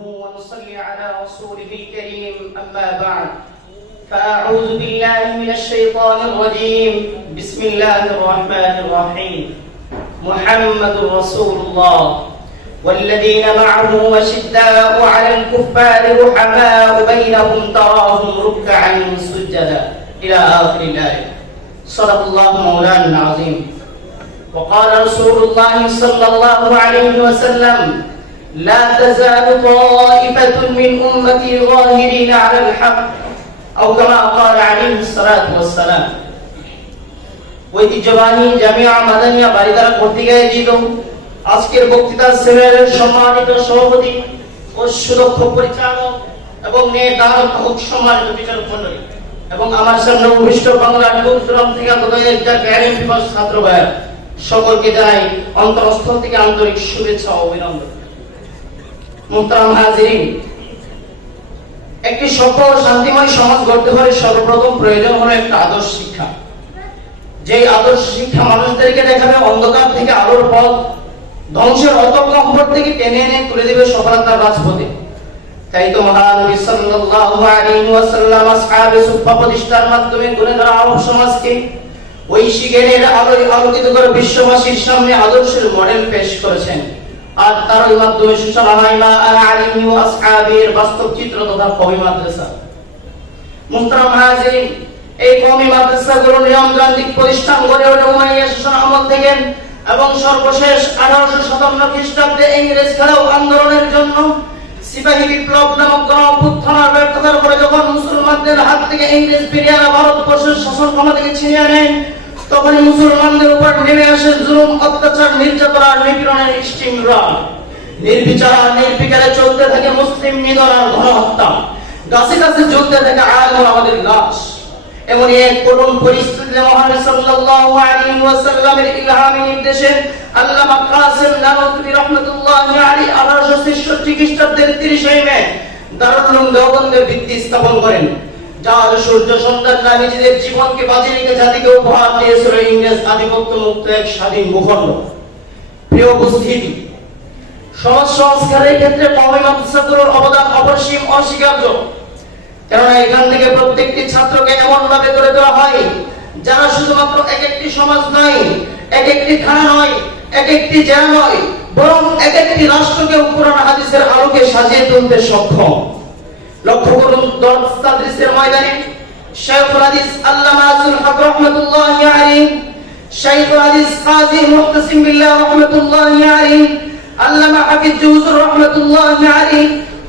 ونصلي على رسوله الكريم أما بعد فأعوذ بالله من الشيطان الرجيم بسم الله الرحمن الرحيم محمد رسول الله والذين معه أشداء على الكفار رحماء بينهم تراهم ركعا سجدا إلى آخر الآية صدق الله مولانا العظيم وقال رسول الله صلى الله عليه وسلم لا تزال طائفة من أمتي ظاهرين على الحق أو كما قال عليه الصلاة والسلام ঐতিহ্যবাহী জামিয়া মাদানিয়া বারিদারা কর্তৃক আয়োজিত আজকের বক্তৃতা সেমিনারের সম্মানিত সভাপতি ও সুদক্ষ পরিচালক এবং নেতারক সম্মানিত বিচারক মণ্ডলী এবং আমার সামনে উপবিষ্ট বাংলার দূরদূরান্ত থেকে আগত গ্রামীণ বিভাগ ছাত্র ভাইরা সকলকে জানাই অন্তরস্থল থেকে আন্তরিক শুভেচ্ছা ও অভিনন্দন। মুহতারাম হাজিরিন, একটি সফল শান্তিময় সমাজ গড়তে হলে সর্বপ্রথম প্রয়োজন হলো একটা আদর্শ শিক্ষা। যেই আদর্শ শিক্ষা মানুষদেরকে দেখাবে অন্ধকার থেকে আলোর পথ, ধ্বংসের অতকম্পর থেকে টেনে এনে তুলে দেবে সফলতার রাজপথে। তাই তো মহানবী সাল্লাল্লাহু আলাইহি ওয়াসাল্লাম আসহাবে সুফফা প্রতিষ্ঠার মাধ্যমে গড়ে ধরা আরব সমাজকে ঐশী জ্ঞানের আলোয় আলোকিত করে বিশ্ববাসীর সামনে আদর্শের মডেল পেশ করেছেন। আর তার মাধ্যমে সূচনা হয় মা আলিমি ওয়া আসহাবের বাস্তব চিত্র তথা কওমি মাদ্রাসা। মুহতারাম হাজিরিন, এই কওমি মাদ্রাসাগুলো নিয়মতান্ত্রিক প্রতিষ্ঠান গড়ে ওঠে উমাইয়া শাসন আমল থেকে এবং সর্বশেষ 1857 খ্রিস্টাব্দে ইংরেজ খেলাও আন্দোলনের জন্য সিপাহী বিপ্লব নামক গণঅভ্যুত্থানের ব্যর্থতার পরে যখন মুসলমানদের হাত থেকে ইংরেজ বিরিয়ারা ভারতবর্ষের শাসন ক্ষমতাকে ছিনিয়ে নেন, তখন মুসলমানদের উপর নেমে আসে জুলুম, অত্যাচার, নির্যাতন আর নিপীড়নের স্টিমরা। নির্বিচার নির্বিকারে চলতে থাকে মুসলিম নিধন আর গণহত্যা, গাছে গাছে জ্বলতে থাকে আলেম আমাদের লাশ। এমন এক করুণ পরিস্থিতিতে মহানবী সাল্লাল্লাহু আলাইহি ওয়াসাল্লামের ইলহামী নির্দেশে আল্লামা কাসেম নানুতুবি রাহমাতুল্লাহি আলাইহি 1863 খ্রিস্টাব্দের 30 মে দারুল উলুম দেওবন্দের ভিত্তি স্থাপন করেন, যার সূর্য সন্তানরা নিজেদের জীবনকে বাজি রেখে জাতিকে উপহার দিয়েছিল ইংরেজ আধিপত্য মুক্ত এক স্বাধীন ভূখণ্ড। প্রিয় উপস্থিতি, সমাজ সংস্কারের ক্ষেত্রে কওমি মাদ্রাসাগুলোর অবদান অপরিসীম, অস্বীকার্য। কেননা এখান থেকে প্রত্যেকটি ছাত্রকে এমন ভাবে গড়ে দেওয়া হয় যারা শুধুমাত্র এক একটি সমাজ নয়, এক একটি থানা নয়, এক একটি জেলা নয়, বরং এক একটি রাষ্ট্রকে কোরআন হাদিসের আলোকে সাজিয়ে তুলতে সক্ষম। লক্ষ্য করুন, দরস তাদরিসের ময়দানে শাইখুল হাদিস আল্লামা আব্দুল হক রাহমাতুল্লাহি আলাইহি, শাইখুল হাদিস কাজী মুহতাসিম বিল্লাহ রাহমাতুল্লাহি আলাইহি, আল্লামা হাফিজ হুজুর রাহমাতুল্লাহি আলাইহি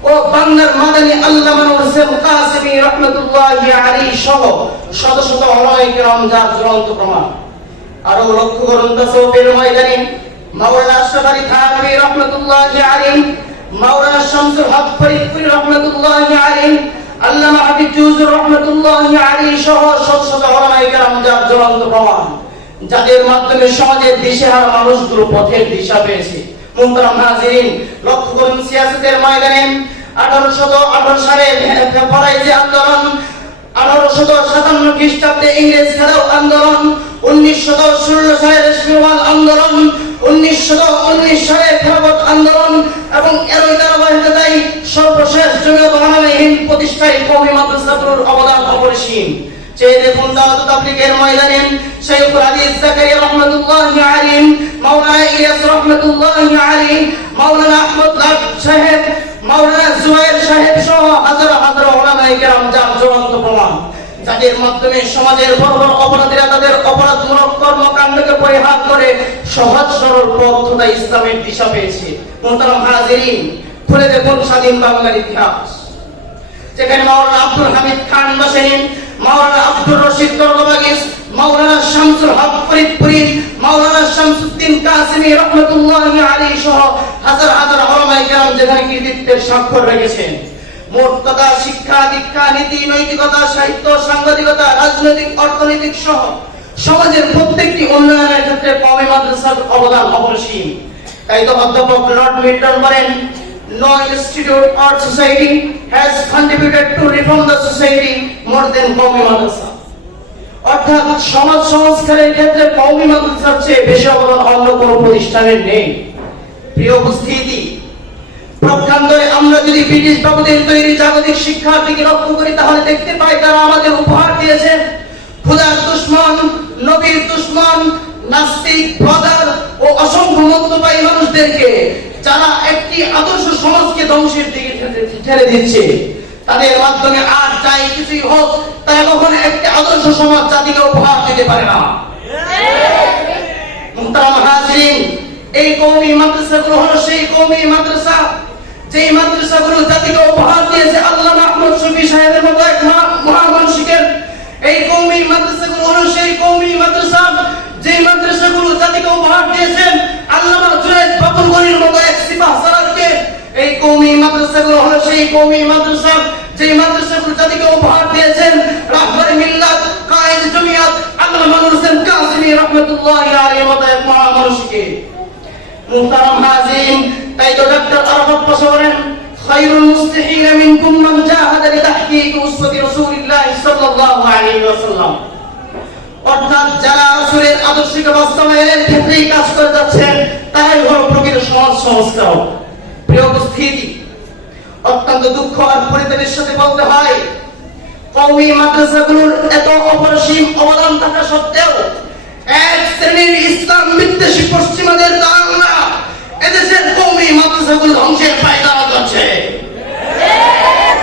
ও বাংলার মাদানী আল্লামা হোসেন কাসেমী রাহমাতুল্লাহি আলাইহি সহ শত শত ওলামায়ে কেরাম যার জ্বলন্ত প্রমাণ। আরো লক্ষ্য করুন, তাসাউফের ময়দানে মাওলানা আশরাফ আলী থানভী রাহমাতুল্লাহি আলাইহি, মাওলানা শামসুল হক ফরিদপুরি রাহমাতুল্লাহি আলাইহি, আল্লামা হাফিজ হুজুর রাহমাতুল্লাহি আলাইহি সহ শত শত ওলামায়ে কেরাম যার জ্বলন্ত প্রমাণ, যাদের মাধ্যমে সমাজের দিশেহারা মানুষগুলো পথের দিশা পেয়েছে। মুহতারাম হাজিরিন, লক্ষ্য করুন, সিয়াসতের ময়দানে 1818 সালে ফরাইজি আন্দোলন, 1857 খ্রিস্টাব্দে ইংরেজ খেলাও আন্দোলন, 1916 সালে রেশমিওয়াল আন্দোলন, 1919 সালে খেলাফত আন্দোলন এবং এরই ধারাবাহিকতায় সর্বশেষ জমিয়ত উলামায়ে হিন্দ প্রতিষ্ঠায় কওমি মাদ্রাসাগুলোর অবদান অপরিসীম। চেয়ে দেখুন, দাওয়াত তাবলীগের ময়দানে শাইখুল হাদিস জাকারিয়া রাহমাতুল্লাহি আলাইহি, মাওলানা ইলিয়াস রাহমাতুল্লাহি আলাইহি, মাওলানা আহমদ লাট সাহেব, মাওলানা জুবায়ের সাহেব সহ হাজার হাজার ওলামায়ে কেরাম যার জ্বলন্ত প্রমাণ, যাদের মাধ্যমে সমাজের বড় বড় অপরাধীরা তাদের অপরাধমূলক কর্মকাণ্ডকে পরিহার করে সহজ সরল পথ তথা ইসলামের দিশা পেয়েছে। মুহতারাম হাজিরিন, খুলে দেখুন স্বাধীন বাংলার ইতিহাস, যেখানে মাওলানা আব্দুল হামিদ খান বাসেনী, মাওলানা আব্দুর রশিদ দরগাবাগিস, মাওলানা শামসুল হক ফরিদপুরি, মাওলানা শামসুদ্দিন কাসেমী রাহমাতুল্লাহি আলাইহি সহ হাজার হাজার ওলামায়ে কেরাম যেখানে কৃতিত্বের স্বাক্ষর রেখেছেন। মোট কথা, শিক্ষা, দীক্ষা, নীতি, নৈতিকতা, সাহিত্য, সাংবাদিকতা, রাজনৈতিক, অর্থনৈতিক সহ সমাজের প্রত্যেকটি উন্নয়নের ক্ষেত্রে কওমি মাদ্রাসার অবদান অপরিসীম। তাই তো অধ্যাপক লর্ড মিল্টন বলেন, no institute or society has contributed to reform the society more than কওমি মাদ্রাসা। অর্থাৎ সমাজ সংস্কারের ক্ষেত্রে কওমি মাদ্রাসার চেয়ে বেশি অবদান অন্য কোনো প্রতিষ্ঠানের নেই। প্রিয় উপস্থিতি, প্রক্ষান্তরে আমরা যদি যদি ব্রিটিশ বাবুদের তৈরি জাগতিক শিক্ষার দিকে লক্ষ্য করি তাহলে দেখতে পাই তারা আমাদের উপহার দিয়েছে খোদার দুশমন, নবীর দুশমন, নাস্তিক, ব্রাদার ও অসংখ্য মন্তব্যী মানুষদেরকে, যারা একটি আদর্শ সমাজকে ধ্বংসের দিকে ঠেলে দিচ্ছে। তাদের মাধ্যমে আর যাই কিছুই হোক, তারা কখনো একটি আদর্শ সমাজ জাতিকে উপহার দিতে পারে না। মুহতারাম হাজিরিন, এই কওমি মাদ্রাসাগুলো হলো সেই কওমি মাদ্রাসা যেই মাদ্রাসাগুলো জাতিকে উপহার দিয়েছে আল্লামা আহমদ শফী সাহেবের মতো এক মহামানসিকের। এই কওমি মাদ্রাসাগুলো হলো সেই কওমি মাদ্রাসা যেই মাদ্রাসাগুলো জাতিকে উপহার দিয়েছেন আল্লামা জুনায়েদ বাবুলগনির মতো এক সিপাহ সালারকে। এই কওমি মাদ্রাসাগুলো হলো সেই কওমি মাদ্রাসা যেই মাদ্রাসাগুলো জাতিকে উপহার দিয়েছেন রাহবারে মিল্লাত, কায়েদ জমিয়াত আল্লামা নূর হোসেন কাসেমী রাহমাতুল্লাহি আলাইহির মতো এক মহামানসিকে। মুহতারাম হাজিরিন, তাই তো ডক্টর আরাফাত পাশা বলেন, খায়রুল মুসলিহিন মিনকুম মান জাহাদা লিতাহকিক উসওয়াতি রাসূলিল্লাহ সাল্লাল্লাহু আলাইহি ওয়াসাল্লাম। অর্থাৎ যারা রাসূলের আদর্শকে বাস্তবায়নের ক্ষেত্রে কাজ করে যাচ্ছেন তারাই হলো প্রকৃত সমাজ সংস্কারক। প্রিয় উপস্থিতি, অত্যন্ত দুঃখ আর পরিতাপের সাথে বলতে হয়, কওমি মাদ্রাসাগুলোর এত অপরিসীম অবদান থাকা সত্ত্বেও এক শ্রেণীর ইসলাম বিদ্বেষী পশ্চিমাদের দালালরা এদেশের কওমি মাদ্রাসাগুলো ধ্বংসের পায়তারা করছে।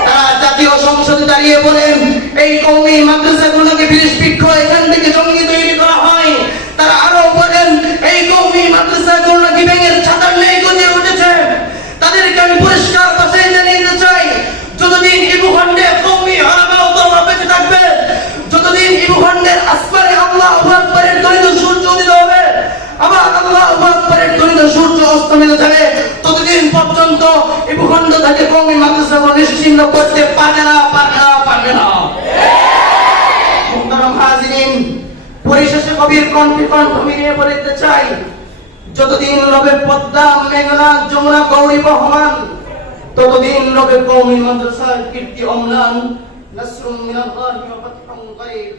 তারা জাতীয় সংসদে দাঁড়িয়ে বলেন এই কওমি মাদ্রাসাগুলোকে বিদেশ বৃক্ষ, এখান থেকে জঙ্গি তৈরি করা হয়। তারা আরো বলেন এই কওমি মাদ্রাসাগুলো নাকি ব্যাঙের ছাতার ন্যায় গজে উঠেছে। তাদেরকে আমি পরিষ্কার ভাষায় জানিয়ে দিতে চাই, যতদিন এই ভূখণ্ডে কওমি হারামে বেঁচে থাকবে, যতদিন এই ভূখণ্ডের আসমানে আল্লাহু আকবারের ধ্বনিত সূর্য উদিত হবে, আবার আল্লাহু আকবারের ধ্বনিত সূর্য অস্তমিত যাবে, ততদিন পর্যন্ত এই ভূখণ্ড থেকে কওমি মাদ্রাসাগুলো নিশ্চিহ্ন করতে পারবে না। মুহতারাম হাজিরিন, পরিশেষে কবির কণ্ঠে কণ্ঠ মিলিয়ে বলতে চাই, যতদিন রবে পদ্মা, মেঘনা, যমুনা, গৌরী বহমান, ততদিন রবে কওমি মাদ্রাসার কীর্তি অম্লান। নাসরুম মিনাল্লাহি ওয়া ফাতহুন করিব।